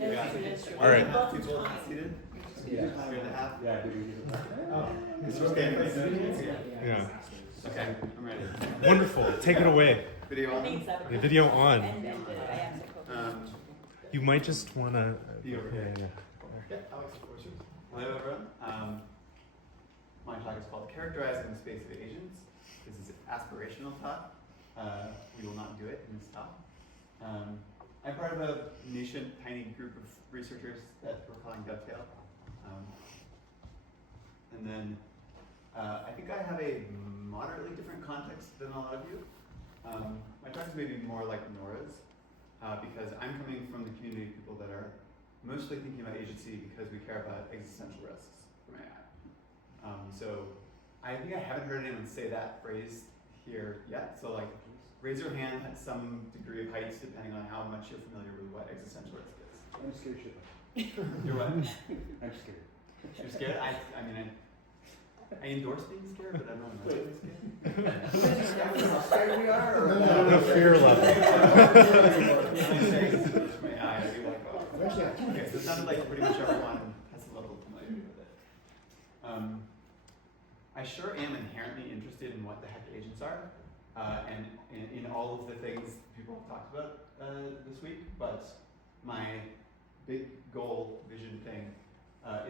All right. People seated? Yeah. You're the half? Yeah, did we do that? Oh, because we're standing. Yeah. Okay, I'm ready. Wonderful. Take it away. Video on? The video on. And You might just want to. Be over here. Yeah. Yeah, Alex, of course. Hello, everyone. My talk is called Characterizing the Space of Agents. This is an aspirational talk. We will not do it in this talk. I'm part of a nascent, tiny group of researchers that we're calling Dovetail. And then I think I have a moderately different context than a lot of you. My talk is maybe more like Nora's, because I'm coming from the community of people that are mostly thinking about agency because we care about existential risks from AI. So I think I haven't heard anyone say that phrase here yet. So like, raise your hand at some degree of height, depending on how much you're familiar with what existential risk is. I'm scared shitless. You're what? I'm scared. You're scared? I mean, I endorse being scared, but I'm not really scared. How scared we are? Or The fear level. Okay, so it sounded like pretty much everyone has a level of familiarity with it. I sure am inherently interested in what the heck agents are, and in all of the things people have talked about this week, but my big goal, vision thing,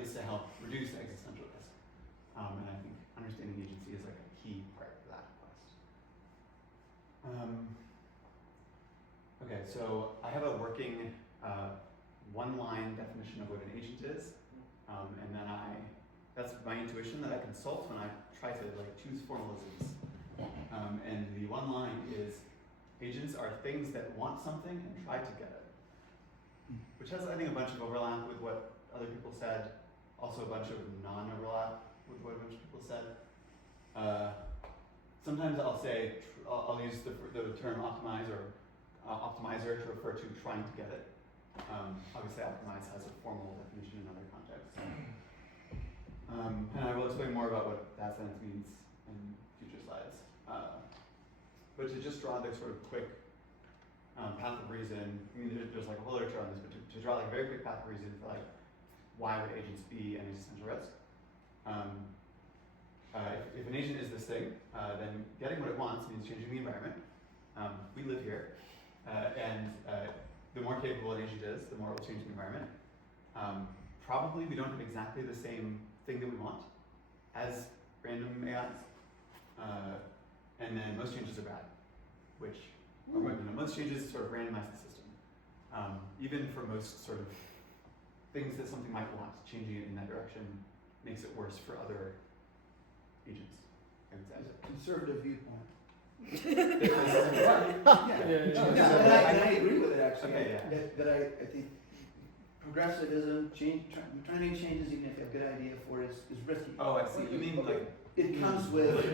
is to help reduce existential risk. And I think understanding agency is like a key part of that quest. Okay, so I have a working one-line definition of what an agent is, and then that's my intuition that I consult when I try to like choose formalisms. And the one line is, agents are things that want something and try to get it. Which has, I think, a bunch of overlap with what other people said, also a bunch of non-overlap with what a bunch of people said. Sometimes I'll say, I'll use the term optimizer to refer to trying to get it. Obviously, optimize has a formal definition in other contexts. And I will explain more about what that sentence means in future slides. But to just draw the sort of quick path of reason, I mean, there's like a whole literature on this, but to draw like a very quick path of reason for like why would agents be an existential risk? If an agent is this thing, then getting what it wants means changing the environment. We live here, and the more capable an agent is, the more it will change the environment. Probably we don't have exactly the same thing that we want as random AIs. And then most changes are bad, most changes sort of randomize the system. Even for most sort of things that something might want, changing it in that direction makes it worse for other agents. Conservative viewpoint. Yeah. I agree with it actually. Okay, yeah. That I think progressivism, trying to make changes even if you have a good idea for it is risky. Oh, I see. You mean like it comes with,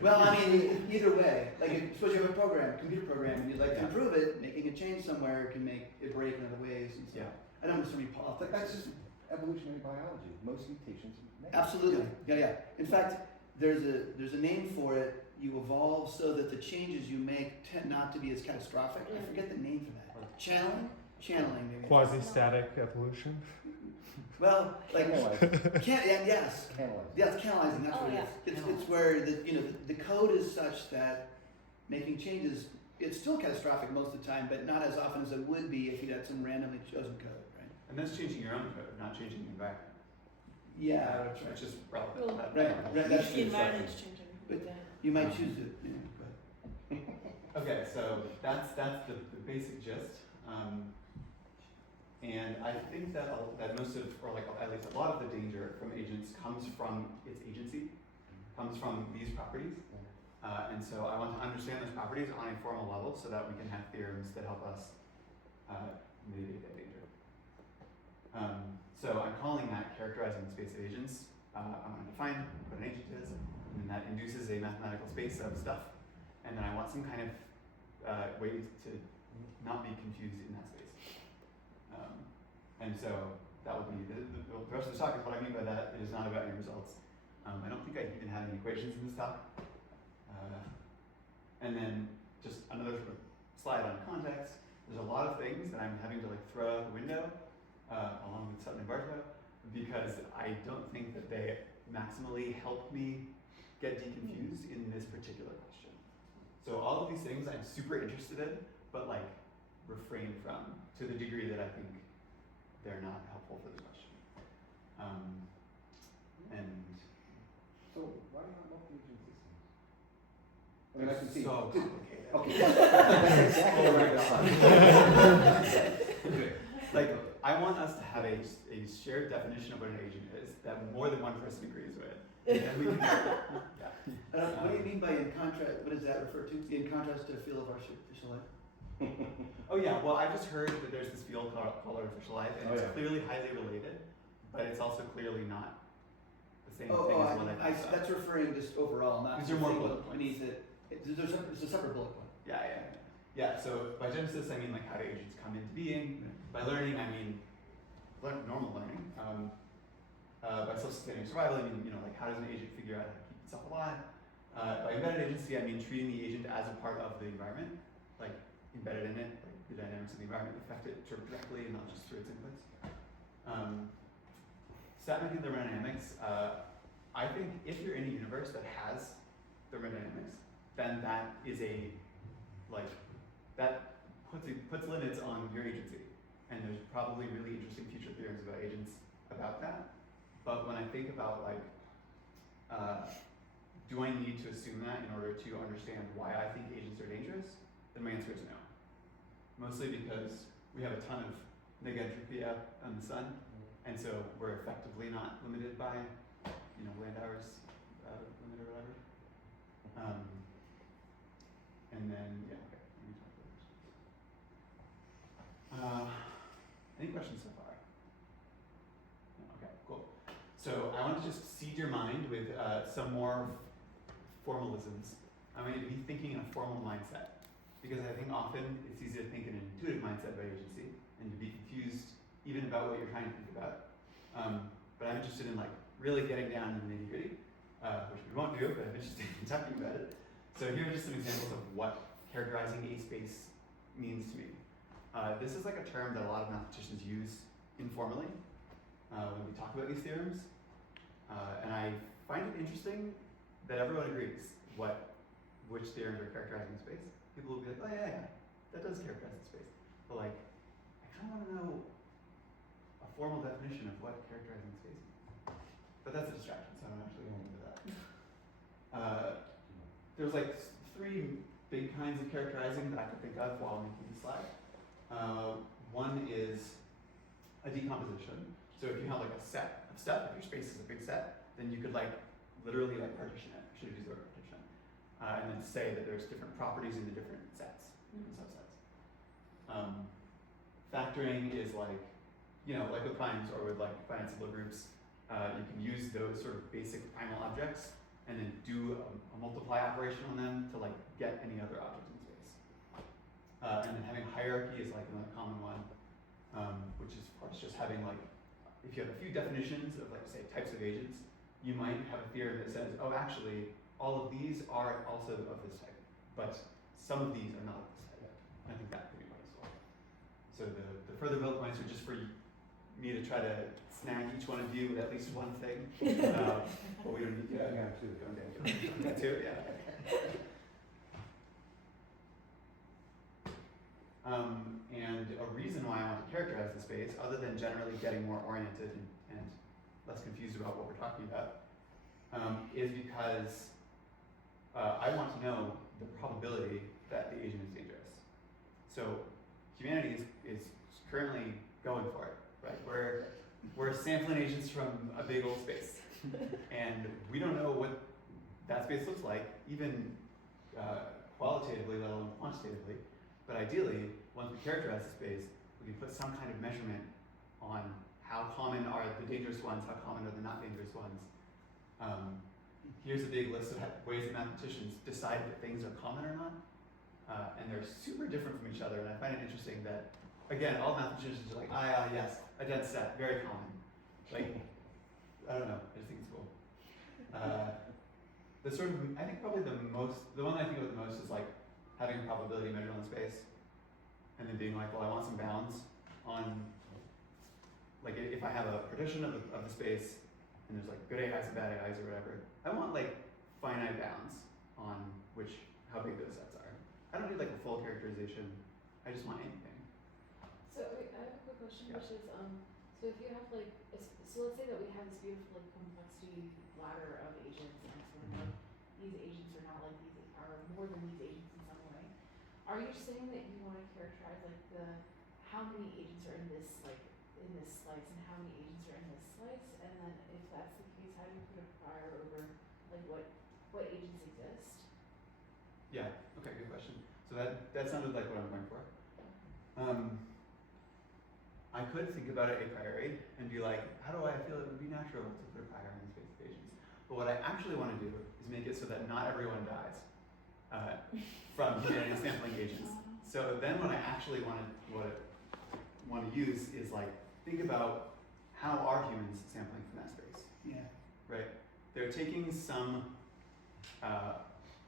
well, I mean, either way. Like, suppose you have a computer program, and you'd like to improve it, making a change somewhere can make it break in other ways. And so I don't necessarily politics. But that's just evolutionary biology. Most mutations make it. Absolutely. Yeah. In fact, there's a name for it. You evolve so that the changes you make tend not to be as catastrophic. I forget the name for that. Channeling maybe. Quasi-static evolution. Well, like Canalizing. yes, it's canalizing. That's what it is. It's where the code is such that making changes, it's still catastrophic most of the time, but not as often as it would be if you had some randomly chosen code, right? And that's changing your own code, not changing the environment. Yeah, that's right. Which is relevant. Right. That's the environment is changing. But you might choose it. Okay, so that's the basic gist. And I think that most of, or like at least a lot of the danger from agents comes from its agency, comes from these properties. And so I want to understand those properties on a formal level so that we can have theorems that help us mitigate that danger. So I'm calling that characterizing the space of agents. I want to define what an agent is, and that induces a mathematical space of stuff. And then I want some kind of way to not be confused in that space. And so that would be, the rest of the talk is what I mean by that. It is not about any results. I don't think I even have any equations in this talk. And then just another sort of slide on context. There's a lot of things that I'm having to like throw out the window bars about, because I don't think that they maximally help me get deconfused in this particular question. So all of these things I'm super interested in, but like refrain from to the degree that I think they're not helpful for the question. And So why not multi-agent systems? I mean, I can see. so complicated. Okay. That's exactly right. Like, I want us to have a shared definition of what an agent is that more than one person agrees with. And then we can, yeah. What do you mean by in contrast? What does that refer to? In contrast to a field of artificial life? Oh yeah, well I just heard that there's this field called artificial life, and it's clearly highly related, but it's also clearly not the same thing as what I thought. That's referring just overall, not These are more bullet points. beneath it. It's a separate bullet point. Yeah, so by genesis I mean like how do agents come into being. By learning I mean normal learning. By self-sustaining survival I mean, you know, like how does an agent figure out how to keep itself alive. By embedded agency I mean treating the agent as a part of the environment, like embedded in it, like the dynamics of the environment affect it sort of directly and not just through its inputs. Stat-making thermodynamics, I think if you're in a universe that has thermodynamics, then that is that puts limits on your agency. And there's probably really interesting future theorems about agents about that. But when I think about like, do I need to assume that in order to understand why I think agents are dangerous? Then my answer is no. Mostly because we have a ton of negative entropy out on the sun, and so we're effectively not limited by, you know, land hours limit or whatever. And then yeah, okay. Let me talk about this. Any questions so far? No, okay, cool. So I want to just seed your mind with some more formalisms. I want you to be thinking in a formal mindset. Because I think often it's easy to think in an intuitive mindset about agency and to be confused even about what you're trying to think about. But I'm interested in like really getting down to the nitty gritty, which we won't do, but I'm interested in talking about it. So here are just some examples of what characterizing a space means to me. This is like a term that a lot of mathematicians use informally when we talk about these theorems. And I find it interesting that everyone agrees which theorems are characterizing the space. People will be like, oh yeah, that does characterize the space. But like, I kind of want to know a formal definition of what characterizing the space means. But that's a distraction, so I'm actually going into that. There's like three big kinds of characterizing that I could think of while making the slide. One is a decomposition. So if you have like a set of stuff, if your space is a big set, then you could like literally like partition it. I should have used the word partition. And then say that there's different properties in the different sets, different subsets. Factoring is like, you know, like with primes or with like finite symbol groups, you can use those sort of basic primal objects and then do a multiply operation on them to like get any other object in space. And then having hierarchy is like another common one, which is of course just having like, if you have a few definitions of like say types of agents, you might have a theorem that says, oh actually, all of these are also of this type, but some of these are not of this type. And I think that could be quite useful. So the further bullet points are just for me to try to snag each one of you with at least one thing. But we don't need to. Yeah, two. Okay. Two, yeah. And a reason why I want to characterize the space, other than generally getting more oriented and less confused about what we're talking about, is because I want to know the probability that the agent is dangerous. So humanity is currently going for it, right? We're sampling agents from a big old space, and we don't know what that space looks like, even qualitatively, let alone quantitatively. But ideally, once we characterize the space, we can put some kind of measurement on how common are the dangerous ones, how common are the not dangerous ones. Here's a big list of ways that mathematicians decide that things are common or not. And they're super different from each other. And I find it interesting that, again, all mathematicians are like, yes, a dense set, very common. Like, I don't know, I just think it's cool. The sort of, I think probably the one I think of the most is like having a probability measured on the space. And then being like, well, I want some bounds on, like if I have a partition of the space, and there's like good AIs and bad AIs or whatever, I want like finite bounds on how big those sets are. I don't need like a full characterization. I just want anything. So wait, I have a quick question, Yeah. which is, so if you have like, so let's say that we have this beautiful like complexity ladder of agents, and it's sort of like these agents are not like these are more than these agents in some way. Are you saying that you want to characterize like how many agents are in this slice and how many agents are in this slice, and then if that's the case, how do you put a prior over like what agents exist? Yeah. Okay. Good question. So that sounded like what I'm going for. I could think about it a priori and be like, how do I feel it would be natural to put a prior in the space of agents? But what I actually want to do is make it so that not everyone dies from getting sampling agents. So then what I actually want to use is like, think about how are humans sampling from that space? Yeah. Right? They're taking some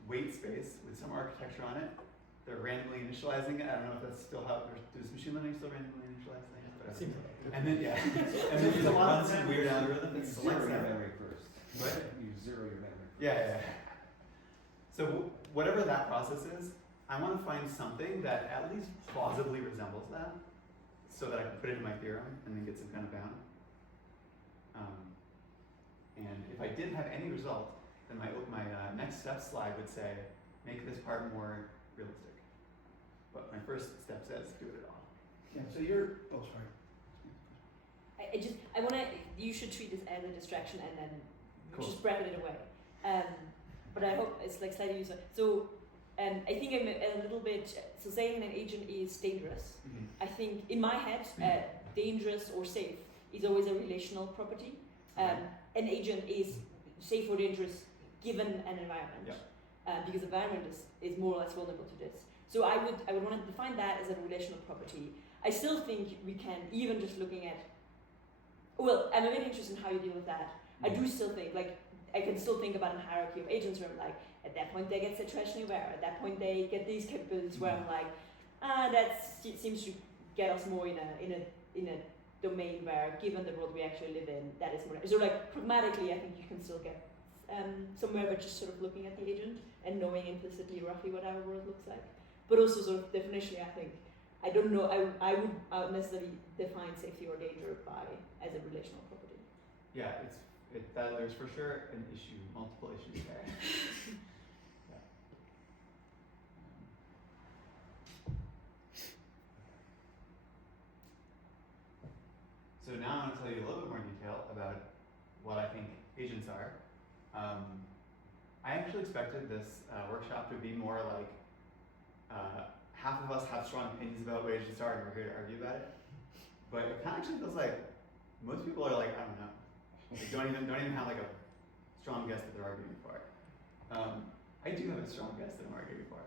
weight space with some architecture on it. They're randomly initializing it. I don't know if that's still how, does machine learning still randomly initialize things? Seems like it. And then, yeah. And then you run some weird algorithm that You selects zero your that. memory first. What? You zero your memory first. Yeah. So whatever that process is, I want to find something that at least plausibly resembles that, so that I can put it in my theorem and then get some kind of bound. And if I didn't have any result, then my next step slide would say, make this part more realistic. But my first step says, do it at all. Yeah. So you're. Oh, sorry. I want to, you should treat this as a distraction and then Cool. just bracket it away. But I hope it's like slightly useful. So I think I'm a little bit, so saying an agent is dangerous, I think in my head, dangerous or safe is always a relational property. An agent is safe or dangerous given an environment, because the environment is more or less vulnerable to this. So I would want to define that as a relational property. I still think we can, even just looking at, well, I'm a bit interested in how you deal with that. I do still think, like, I can still think about a hierarchy of agents where I'm like, at that point they get situationally aware, at that point they get these capabilities where I'm like, that seems to get us more in a domain where, given the world we actually live in, that is more. So like, pragmatically, I think you can still get somewhere by just sort of looking at the agent and knowing implicitly roughly what our world looks like. But also sort of definitionally, I think, I don't know, I would necessarily define safety or danger as a relational property. Yeah, there's for sure an issue, multiple issues there. Yeah. So now I'm going to tell you a little bit more detail about what I think agents are. I actually expected this workshop to be more like half of us have strong opinions about what agents are and we're here to argue about it. But it kind of actually feels like most people are like, I don't know. They don't even have like a strong guess that they're arguing for. I do have a strong guess that I'm arguing for.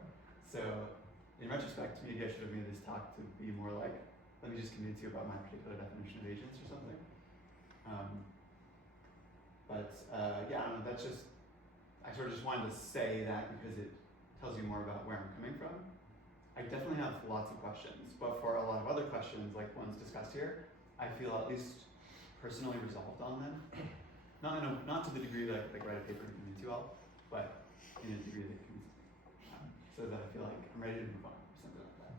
So in retrospect, maybe I should have made this talk to be more like, let me just convince you about my particular definition of agents or something. Yeah, I don't know, that's just, I sort of just wanted to say that because it tells you more about where I'm coming from. I definitely have lots of questions, but for a lot of other questions, like ones discussed here, I feel at least personally resolved on them. Not to the degree that I could like write a paper to convince you all, but in a degree that can, so that I feel like I'm ready to move on or something like that.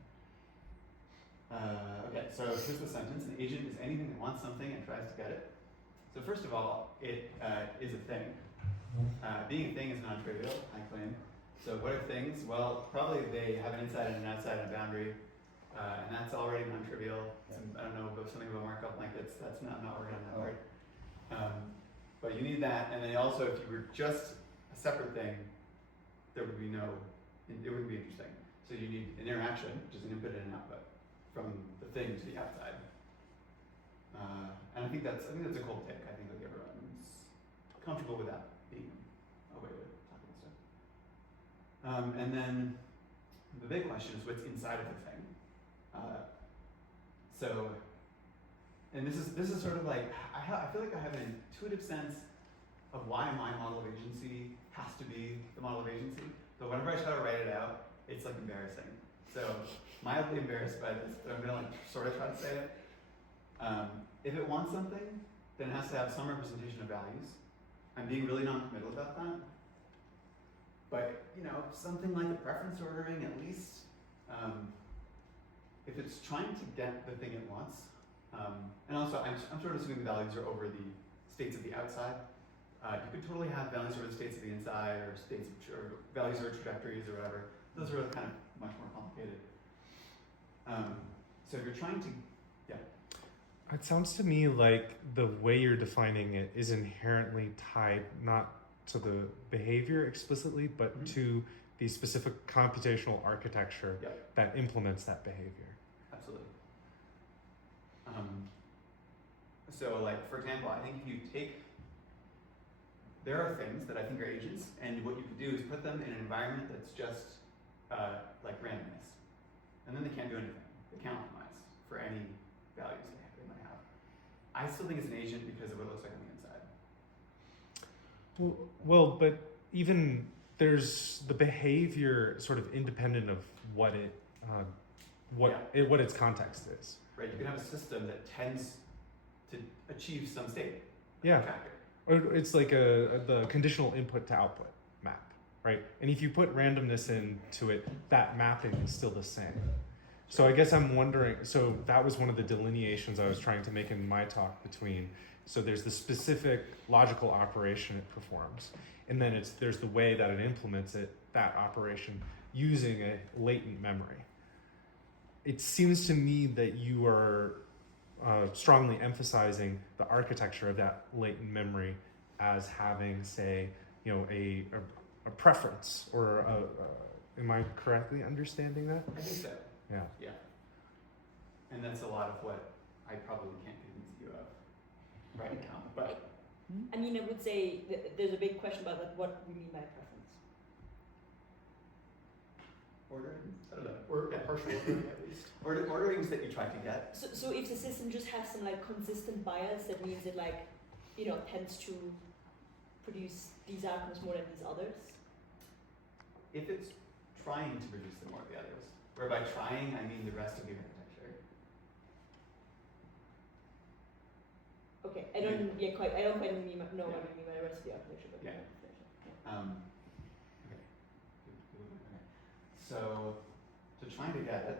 Okay, so here's the sentence. An agent is anything that wants something and tries to get it. So first of all, it is a thing. Being a thing is non-trivial, I claim. So what are things? Well, probably they have an inside and an outside and a boundary, and that's already non-trivial. I don't know about something about markup blankets. That's not working on that part. But you need that, and then also if you were just a separate thing, there would be it wouldn't be interesting. So you need an interaction, which is an input and an output from the thing to the outside. And I think that's a cool take. I think that everyone's comfortable with that being a way to talk about stuff. And then the big question is what's inside of the thing. And this is sort of like, I feel like I have an intuitive sense of why my model of agency has to be the model of agency, but whenever I try to write it out, it's like embarrassing. So mildly embarrassed by this, but I'm gonna like sort of try to say it. if it wants something, then it has to have some representation of values. I'm being really non-committal about that. But, you know, something like a preference ordering, at least, if it's trying to get the thing it wants, and also I'm sort of assuming the values are over the states of the outside. You could totally have values over the states of the inside, or states of, or values over trajectories or whatever. Those are kind of much more complicated. So if you're trying to, It sounds to me like the way you're defining it is inherently tied not to the behavior explicitly, but to the specific computational architecture that implements that behavior. Absolutely. So like, for example, I think if you take, there are things that I think are agents, and what you could do is put them in an environment that's just like randomness. And then they can't do anything. They can't optimize for any values they might have. I still think it's an agent because of what it looks like on the inside. Well, but even there's the behavior sort of independent of what it, what its context is. Right, you can have a system that tends to achieve some state. Yeah. Or it's like the conditional input to output map, right? And if you put randomness into it, that mapping is still the same. So I guess I'm wondering, so that was one of the delineations I was trying to make in my talk between, so there's the specific logical operation it performs, and then there's the way that it implements that operation using a latent memory. It seems to me that you are strongly emphasizing the architecture of that latent memory as having, say, you know, a preference, or am I correctly understanding that? I think so. Yeah. Yeah. And that's a lot of what I probably can't convince you of right now. But I mean, I would say there's a big question about that, what we mean by preference. ordering? I don't know. Or partial ordering at least. Orderings that you try to get. So if the system just has some like consistent bias, that means it like, you know, tends to produce these outcomes more than these others? If it's trying to produce them more than the others, where by trying I mean the rest of the architecture. Okay, I don't quite know what you mean by the rest of the architecture, but Yeah. Okay. So to try to get it,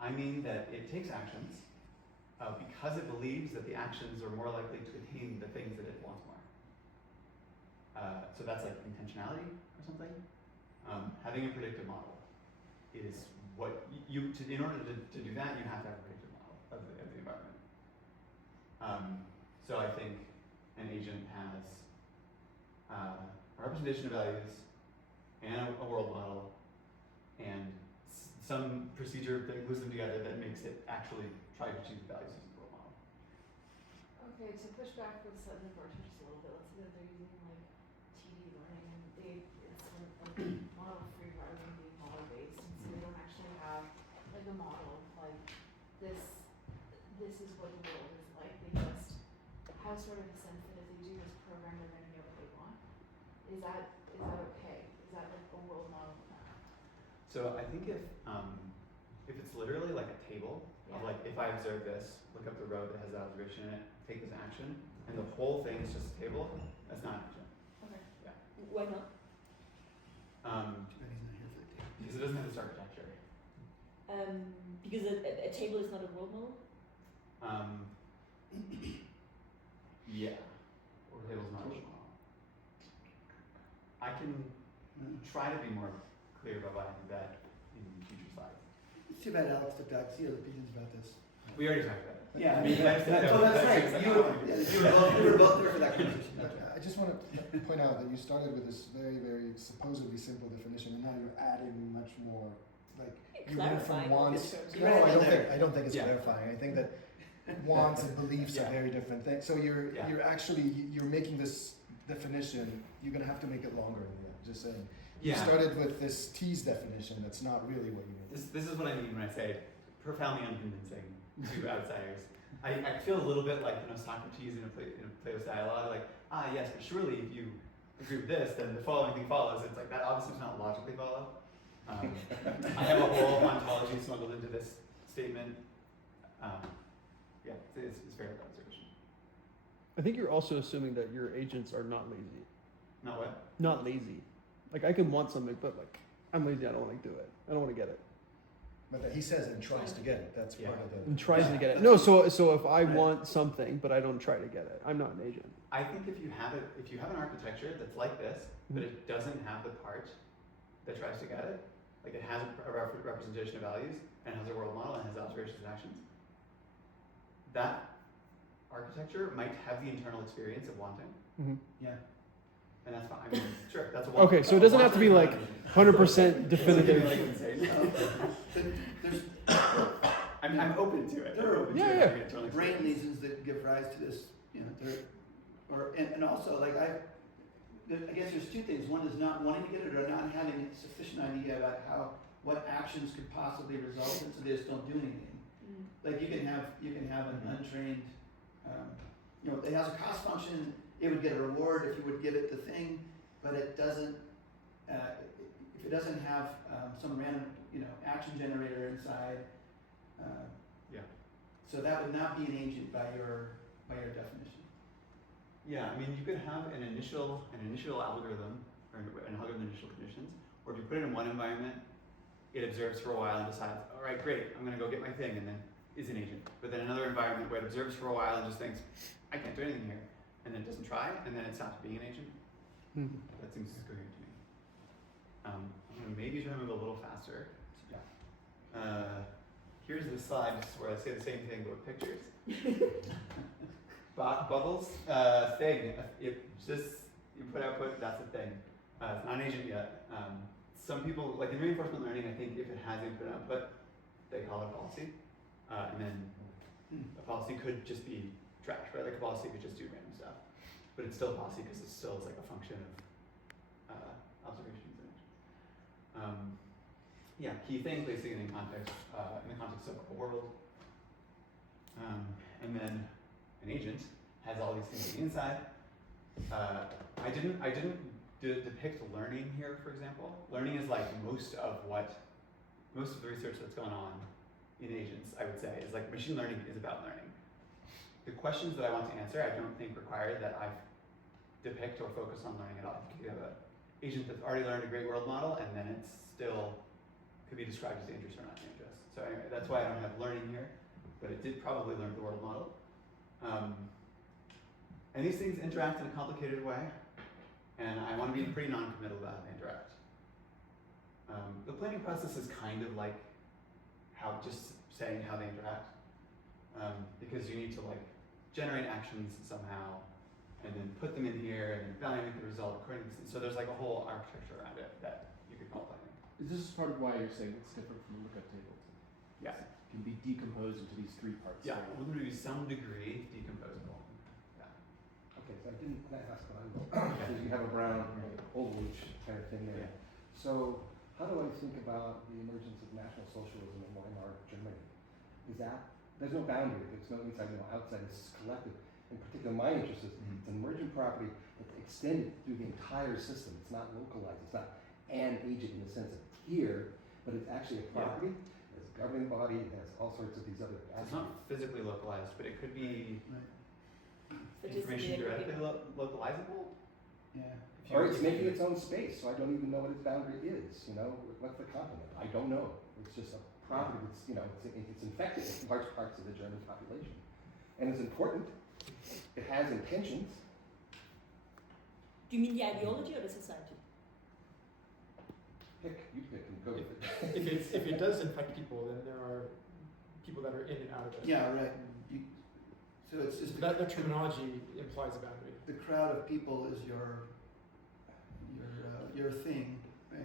I mean that it takes actions because it believes that the actions are more likely to attain the things that it wants more. So that's like intentionality or something. Having a predictive model is what in order to do that, you have to have a predictive model of the environment. So I think an agent has a representation of values and a world model and some procedure that glues them together that makes it actually try to achieve the values of the world model. Okay, to push back with the architecture just a little bit, let's say that they're using like TD learning and it's sort of like model free rather than being model based, and so they don't actually have like a model of like this is what the world is like. They just have sort of a sense that if they do this program, they're going to get what they want. Is that okay? Is that like a world model of that? So I think if it's literally like a table of like, if I observe this, look up the road that has that observation in it, take this action, and the whole thing is just a table, that's not action. Okay. Yeah. Why not? Because it doesn't have this architecture. Because a table is not a world model? Yeah. Or table's not a model. I can try to be more clear about why I do that in future slides. It's too bad Alex took back other opinions about this. We already talked about it. Yeah, I mean, that's right. You were both there for that conversation. I just want to point out that you started with this very, very supposedly simple definition, and now you're adding much more. Like you went from wants. No, I don't think it's clarifying. I think that wants and beliefs are very different things. So you're making this definition. You're gonna have to make it longer in the end. Just saying. You started with this tease definition. That's not really what you mean. This is what I mean when I say profoundly unconvincing to outsiders. I feel a little bit like Socrates in a Plato's dialogue, like, yes, but surely if you agree with this, then the following thing follows. It's like that obviously does not logically follow. I have a whole ontology smuggled into this statement. it's fair to that observation. I think you're also assuming that your agents are not lazy. Not what? Not lazy. Like I can want something, but like I'm lazy. I don't want to do it. I don't want to get it. But that he says and tries to get it. That's part of the. And tries Yeah, to get it. that's- No, so if I Right. want something, but I don't try to get it, I'm not an agent. I think if you have an architecture that's like this, but it doesn't have the part that tries to get it, like it has a representation of values and has a world model and has observations and actions, that architecture might have the internal experience of wanting, Mm-hmm. Yeah. and that's fine. I mean, sure, that's a want. Okay, so it doesn't have to be like 100% definitive. But there's I'm open to it. There are- I'm open Yeah, to yeah. having internal brain experience. lesions that give rise to this, you know, and also like I guess there's two things. One is not wanting to get it or not having a sufficient idea about what actions could possibly result in, so they just don't do anything. Like you can have an untrained, you know, it has a cost function. It would get a reward if you would give it the thing, but it doesn't. If it doesn't have some random, you know, action generator inside. Yeah. So that would not be an agent by your definition. Yeah, I mean, you could have an initial algorithm or an algorithm of initial conditions, or if you put it in one environment, it observes for a while and decides, all right, great, I'm going to go get my thing, and then is an agent. But then another environment where it observes for a while and just thinks, I can't do anything here, and then it doesn't try, and then it stops being an agent. Mm-hmm. That seems coherent to me. I'm going to maybe try to move a little faster. Here's the slide where I say the same thing but with pictures. Bubbles, thing. It just you put output, that's a thing. It's not an agent yet. Some people, like in reinforcement learning, I think if it has input and output, they call it a policy. And then a policy could just be trash, right? Like a policy could just do random stuff, but it's still a policy because it still is like a function of observations and actions. Yeah, key thing, placing it in context, in the context of a world. And then an agent has all these things on the inside. I didn't depict learning here, for example. Learning is like most of the research that's gone on in agents, I would say, is like machine learning is about learning. The questions that I want to answer, I don't think require that I depict or focus on learning at all. You have an agent that's already learned a great world model, and then it's still could be described as dangerous or not dangerous. So anyway, that's why I don't have learning here, but it did probably learn the world model. And these things interact in a complicated way, and I want to be pretty non-committal about how they interact. The planning process is kind of like just saying how they interact, because you need to like generate actions somehow, and then put them in here, and evaluate the result according to this. So there's like a whole architecture around it that you could call planning. This is part of why you're saying it's different from a lookup table. Yeah. It can be decomposed into these three parts. Yeah, it would be some degree decomposable. Yeah. Okay, so can I ask what I will? Because you have a brown oval kind of thing there. Yeah. So how do I think about the emergence of National Socialism in Weimar Germany? Is that, there's no boundary, there's no inside, no outside, it's collective. In particular, my interest is it's an emergent property that's extended through the entire system. It's not localized, it's not an agent in the sense of it's here, but it's actually a property, it's a governing body, it has all sorts of these other So it's not physically localized, but it could be But just information the- directly localizable. Yeah. If you- Or it's making its own space, so I don't even know what its boundary is, you know, what's the continent? I don't know. It's just a property that's, you know, it's infected with large parts of the German population. And it's important, it has intentions. Do you mean the ideology or the society? You pick and go with it. If it does infect people, then there are people that are in and out of it. Yeah, right. So it's just That terminology implies a boundary. the crowd of people is your thing, right?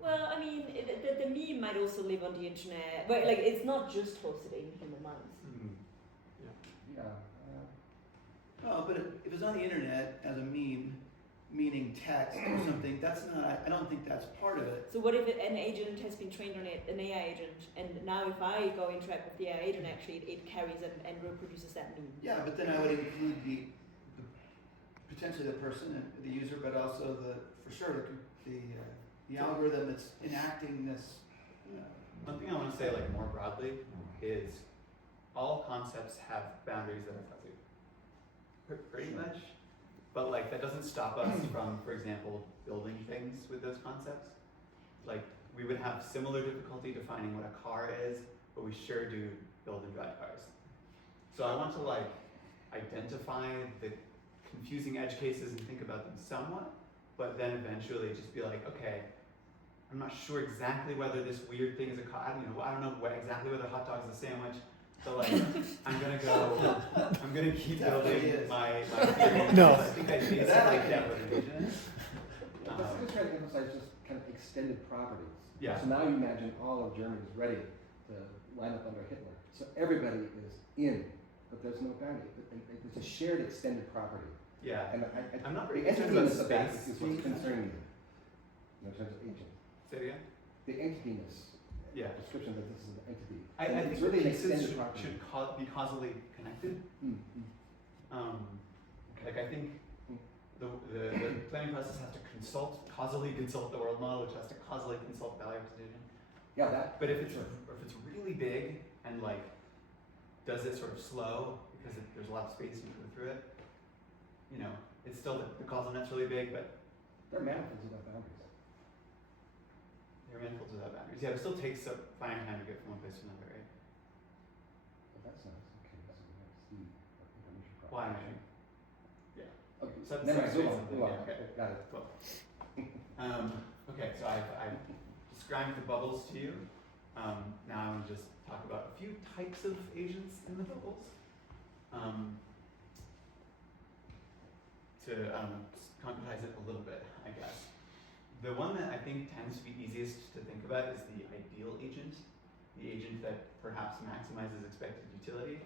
Well, I mean, the meme might also live on the internet, but like it's not just hosted in human minds. Yeah. Oh, but if it's on the internet as a meme, meaning text or something, that's not. I don't think that's part of it. So what if an agent has been trained on it, an AI agent, and now if I go interact with the AI agent, actually it carries and reproduces that meme? Yeah, but then I would include the potentially the person, the user, but also for sure the algorithm that's enacting this. One thing I want to say, like more broadly, is all concepts have boundaries that are fuzzy. Pretty much. But like that doesn't stop us from, for example, building things with those concepts. Like we would have similar difficulty defining what a car is, but we sure do build and drive cars. So I want to like identify the confusing edge cases and think about them somewhat, but then eventually just be like, okay, I'm not sure exactly whether this weird thing is a car. I don't know exactly whether hot dog is a sandwich. So like, I'm gonna keep building my theory. No. I think I basically get what an agent is. Let's just try to emphasize just kind of extended properties. Yeah. So now you imagine all of Germany is ready to line up under Hitler. So everybody is in, but there's no boundary. It's a shared extended property. Yeah. And I'm not very the concerned about entityness of that space is what's concerning me. In terms of agent. Say it again? The entityness. Yeah. Description that this is an entity. I it's think really an pieces extended property. should be causally connected. Like I think the planning process has to causally consult the world model, which has to causally consult value decision. Yeah, that. But if it's really big and like does it sort of slow because there's a lot of space you can go through it, it's still the causal net's really big, but there are manifolds without boundaries. there are manifolds without boundaries. Yeah, it still takes a finite time to get from one place to another, right? But that's nice. Okay, so we have C, information Why? propagation. Yeah. Okay, Sub- never mind, substrate go on, something, go on. yeah, okay. Got it. Cool. Okay, so I've described the bubbles to you. Now I want to just talk about a few types of agents in the bubbles. To concretize it a little bit, I guess. The one that I think tends to be easiest to think about is the ideal agent, the agent that perhaps maximizes expected utility.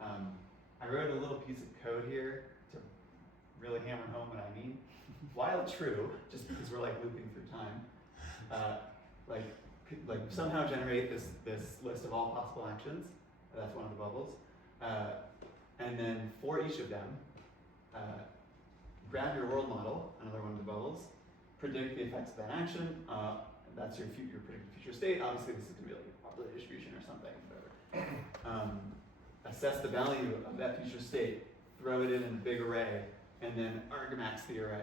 I wrote a little piece of code here to really hammer home what I mean. While true, just because we're like looping through time, like somehow generate this list of all possible actions. That's one of the bubbles. And then for each of them, grab your world model, another one of the bubbles, predict the effects of that action. That's your predicted future state. Obviously, this is going to be like a probability distribution or something, whatever. Assess the value of that future state, throw it in a big array, and then argmax the array.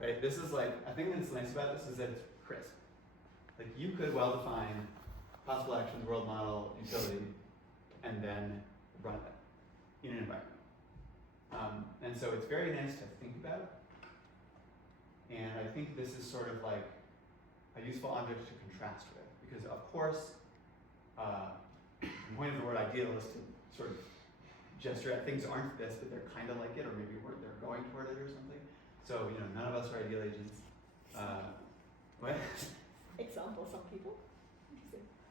Right? This is like, I think what's nice about this is that it's crisp. Like you could well define possible actions, world model, utility, and then run it in an environment. And so it's very nice to think about. And I think this is sort of like a useful object to contrast with, because of course, the point of the word ideal is to sort of gesture at things aren't this, but they're kind of like it, or maybe they're going toward it or something. So, none of us are ideal agents. What? Example, some people.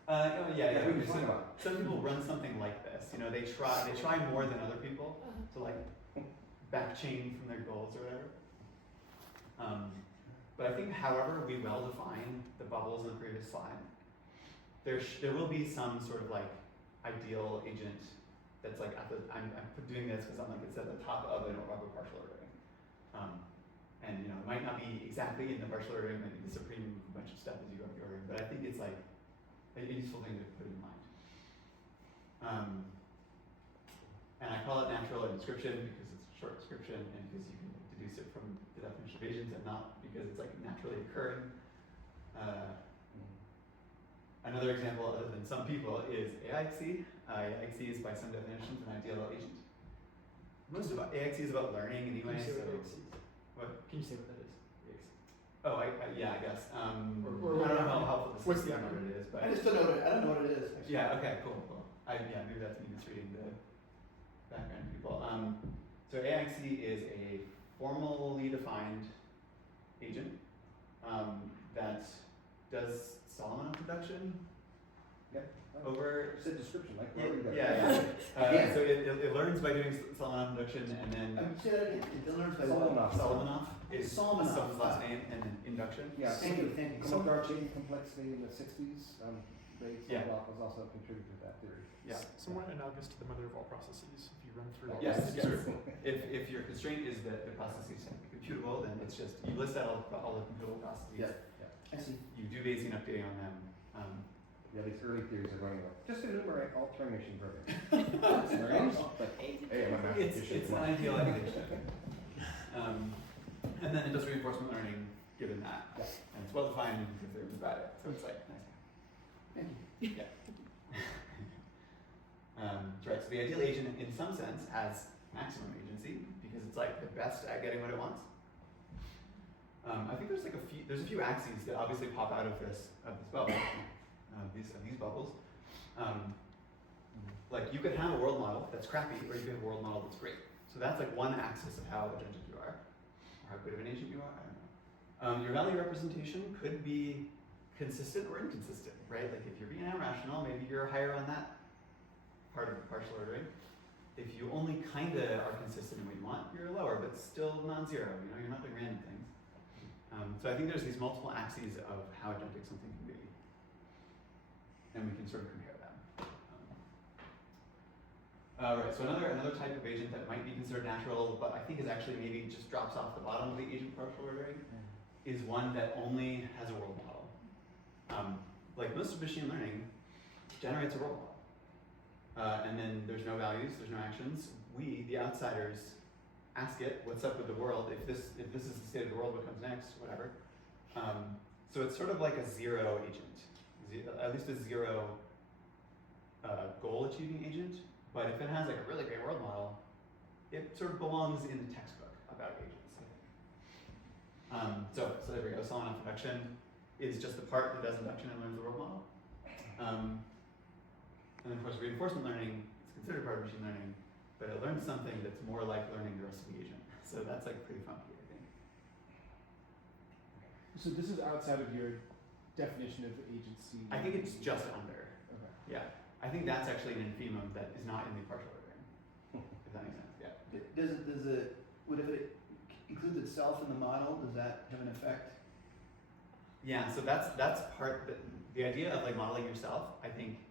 Yeah. Who are you talking about? Some people run something like this. They try more than other people to like back chain from their goals or whatever. But I think, however we well define the bubbles in the previous slide, there will be some sort of like ideal agent that's like I'm doing this because I'm like it's at the top of a partial ordering. And it might not be exactly in the partial ordering, maybe the supreme bunch of stuff as you go up the ordering, but I think it's like a useful thing to put in mind. And I call it natural description because it's a short description and because you can deduce it from the definition of agents and not because it's like naturally occurring. Another example other than some people is AIXE. AIXE is by some definitions an ideal agent. Most of AIXE is about learning anyway. Can you say So what AIXE is? what? Can you say what that is? AIXE. Oh, I guess. Or I don't know how helpful this what's is. the I don't know what it is, but I just don't know what I don't know what it is. Actually. yeah. Okay. Cool. Maybe that's me misreading the background people. So AIXE is a formally defined agent that does Solomon production over. It's a description, like Yeah. Yeah. So it learns by doing Solomon production and then Say that again. It learns by Solomonov. Solomonov is Solomonov. someone's last name and then induction. Yeah, Thank you. Some of our chain complexity in the 60s, Yeah. was also a contributor to that theory. Yeah. Somewhat analogous to the mother of all processes. If you run through all Yes, the yes. If your constraint is that the processes have to be computable, then it's just you list out all the computable processes. Yeah. I see. You do Bayesian updating on them. Yeah, these early theories are running like, just enumerate all Turing machine programming. That's learning. But, hey, I'm a mathematician. It's an idealization. And then it does reinforcement learning given that. Yeah. And it's well defined because they're about it. So it's like, nice. Thank you. Yeah. Right, so the ideal agent in some sense has maximum agency because it's like the best at getting what it wants. I think there's a few axes that obviously pop out of this bubble, these bubbles. Like you could have a world model that's crappy, or you could have a world model that's great. So that's like one axis of how agentic you are, or how good of an agent you are. I don't know. Your value representation could be consistent or inconsistent, right? Like if you're being irrational, maybe you're higher on that part of the partial ordering. If you only kinda are consistent in what you want, you're lower, but still non-zero. You know, you're not doing random things. So I think there's these multiple axes of how agentic something can be, and we can sort of compare them. Right. So another type of agent that might be considered natural, but I think is actually maybe just drops off the bottom of the agent partial ordering, is one that only has a world model. Like most of machine learning generates a world model. And then there's no values, there's no actions. We, the outsiders, ask it, what's up with the world? If this is the state of the world, what comes next? Whatever. So it's sort of like a zero agent, at least a zero goal-achieving agent. But if it has like a really great world model, it sort of belongs in the textbook about agents, I think. So there we go. Solomon induction is just the part that does induction and learns the world model. And then of course reinforcement learning is considered part of machine learning, but it learns something that's more like learning the rest of the agent. So that's like pretty funky, I think. So this is outside of your definition of agency. I think it's just under. Okay. Yeah. I think that's actually an infimum that is not in the partial ordering. If that makes sense, yeah. If it includes itself in the model, does that have an effect? Yeah, so that's part that the idea of like modeling yourself, I think,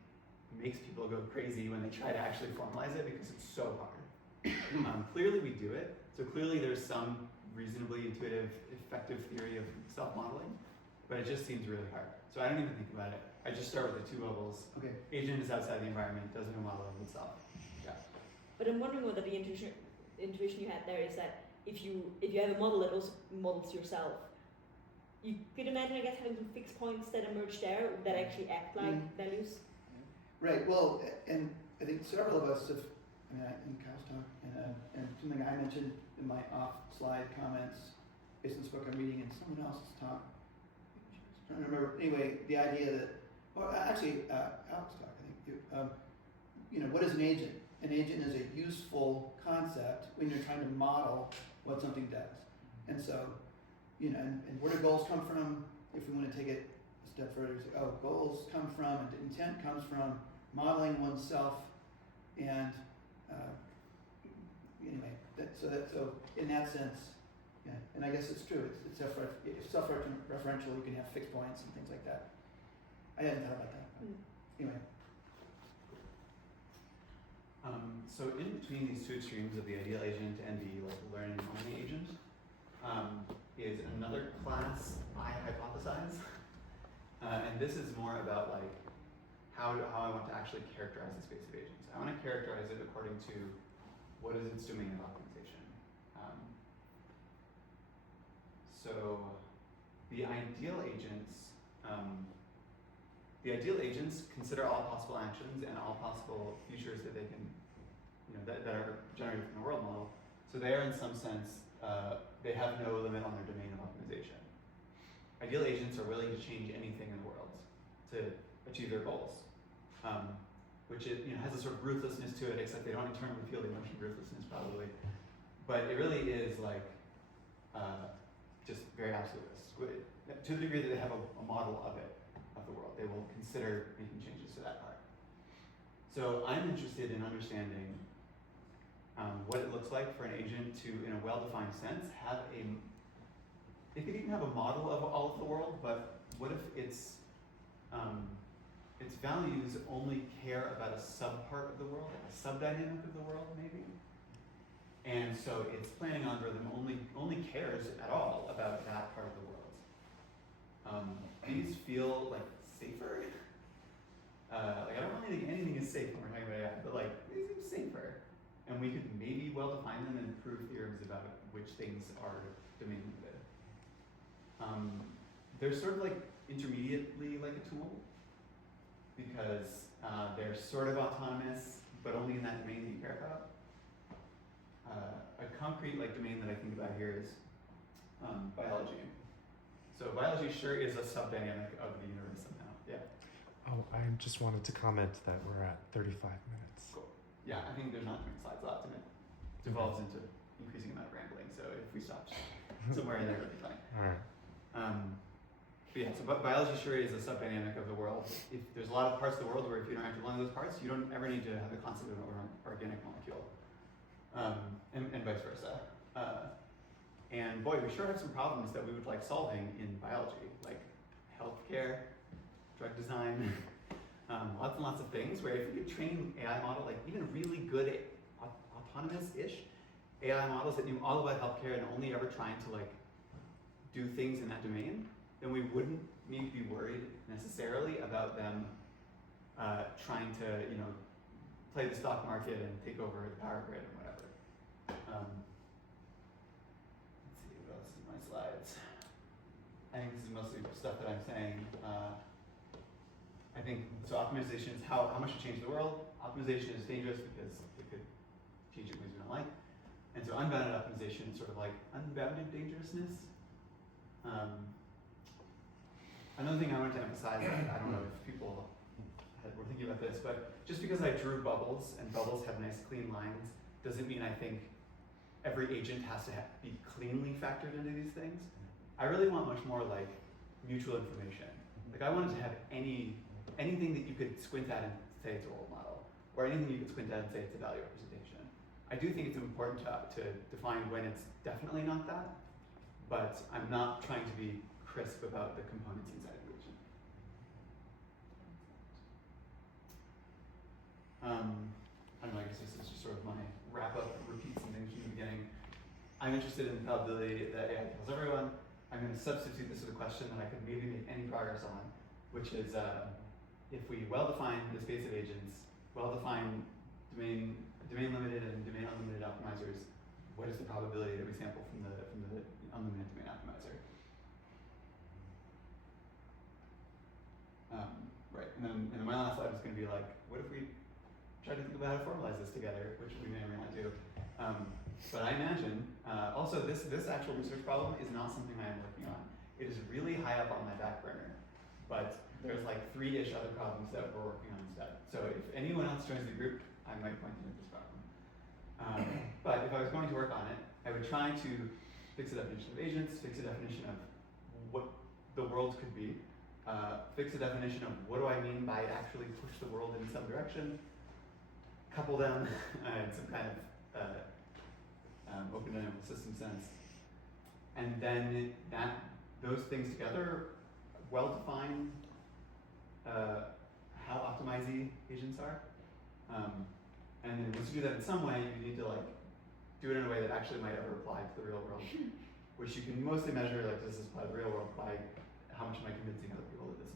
makes people go crazy when they try to actually formalize it because it's so hard. Clearly we do it, so clearly there's some reasonably intuitive, effective theory of self-modeling, but it just seems really hard. So I don't even think about it. I just start with the two bubbles. Okay. Agent is outside the environment, does no modeling of itself. Yeah. But I'm wondering whether the intuition you had there is that if you have a model that also models yourself, you could imagine, I guess, having some fixed points that emerge there that actually act like values. Right. Well, and I think several of us have. I mean, in Kyle's talk, and something I mentioned in my off-slide comments, based on this book I'm reading, and someone else's talk. I'm trying to remember. Anyway, the idea that, or actually, Alex talk. I think. You know, what is an agent? An agent is a useful concept when you're trying to model what something does. And so, you know, and where do goals come from? If we want to take it a step further, say, oh, goals come from, and intent comes from modeling oneself, and anyway, so in that sense, yeah. And I guess it's true. It's self-referential. You can have fixed points and things like that. I hadn't thought about that. Anyway. So in between these two extremes of the ideal agent and the like learning only agent is another class I hypothesize, and this is more about like how I want to actually characterize the space of agents. I want to characterize it according to what is its domain of optimization. So the ideal agents consider all possible actions and all possible futures that they can, you know, that are generated from the world model. So they are in some sense, they have no limit on their domain of optimization. Ideal agents are willing to change anything in the world to achieve their goals, which it, you know, has a sort of ruthlessness to it, except they don't internally feel the emotion of ruthlessness probably. But it really is like just very absolutist. To the degree that they have a model of it, of the world, they will consider making changes to that part. So I'm interested in understanding what it looks like for an agent to, in a well-defined sense, have it could even have a model of all of the world, but what if its values only care about a subpart of the world, a subdynamic of the world, maybe? And so its planning algorithm only cares at all about that part of the world. These feel like safer. Like I don't really think anything is safe when we're talking about AI, but like these seem safer. And we could maybe well define them and prove theorems about which things are domain limited. They're sort of like intermediately like a tool because they're sort of autonomous, but only in that domain that you care about. A concrete like domain that I think about here is biology. So biology sure is a subdynamic of the universe somehow. Yeah. Oh, I just wanted to comment that we're at 35 minutes. Cool. Yeah, I think there's not too many slides left, and it devolves into increasing amount of rambling. So if we stopped somewhere in there, it would be funny. All right. But yeah, so biology sure is a subdynamic of the world. If there's a lot of parts of the world where if you interact with one of those parts, you don't ever need to have the concept of an organic molecule, and vice versa. And boy, we sure have some problems that we would like solving in biology, like healthcare, drug design, lots and lots of things where if you could train AI model, like even really good autonomous-ish AI models that knew all about healthcare and only ever trying to like do things in that domain, then we wouldn't need to be worried necessarily about them trying to, play the stock market and take over the power grid and whatever. Let's see, what else is in my slides? I think this is mostly stuff that I'm saying. I think, so optimization is how much to change the world. Optimization is dangerous because it could change it in ways we don't like. And so unbounded optimization is sort of like unbounded dangerousness. Another thing I wanted to emphasize, I don't know if people were thinking about this, but just because I drew bubbles and bubbles have nice clean lines doesn't mean I think every agent has to be cleanly factored into these things. I really want much more like mutual information. Like I wanted to have anything that you could squint at and say it's a role model, or anything you could squint at and say it's a value representation. I do think it's important to define when it's definitely not that, but I'm not trying to be crisp about the components inside the agent. I don't know, I guess this is just sort of my wrap up, repeat some things from the beginning. I'm interested in the probability that AI kills everyone. I'm going to substitute this with a question that I could maybe make any progress on, which is if we well-define the space of agents, well-define domain limited and domain unlimited optimizers, what is the probability that we sample from the unlimited domain optimizer? Right, and then my last slide is going to be like, what if we try to think about how to formalize this together, which we may or may not do. But I imagine, also this actual research problem is not something I am working on. It is really high up on my back burner, but there's like 3-ish other problems that we're working on instead. So if anyone else joins the group, I might point them at this problem. But if I was going to work on it, I would try to fix a definition of agents, fix a definition of what the world could be, fix a definition of what do I mean by actually push the world in some direction, couple them in some kind of open dynamical system sense, and then those things together well-define how optimizy agents are. And then once you do that in some way, you need to like do it in a way that actually might ever apply to the real world, which you can mostly measure, like, does this apply to the real world by how much am I convincing other people that this